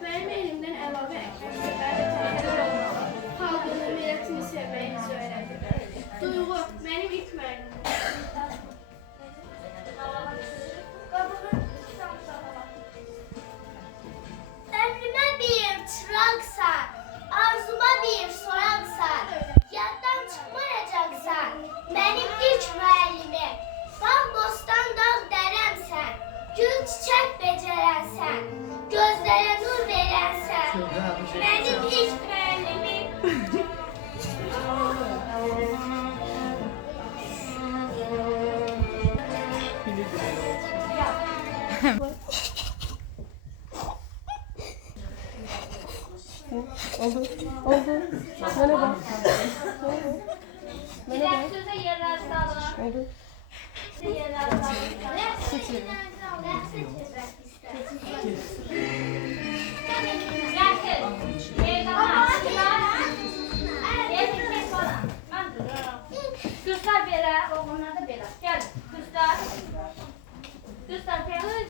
Benim elimden əlavə əksələr və tərəflər olmalı. Xalqını, millətini sevməyi bizə öyrədir. Duyğu, mənim ilk müəllimim. Ömrüme bir çıraqsan, arzuma bir soraqsan, yaddan çıkmayacaksan, benim ilk müəllimim. Dağ bostan dağ dərəmsən, gül çiçək becərənsən, gözlərə nur verənsən, benim ilk müəllimim. Oldu. Merhaba. Diğer söze yerler sağlar. Oldu. Yerler sağlar. Ne seçelim? Ne seçelim?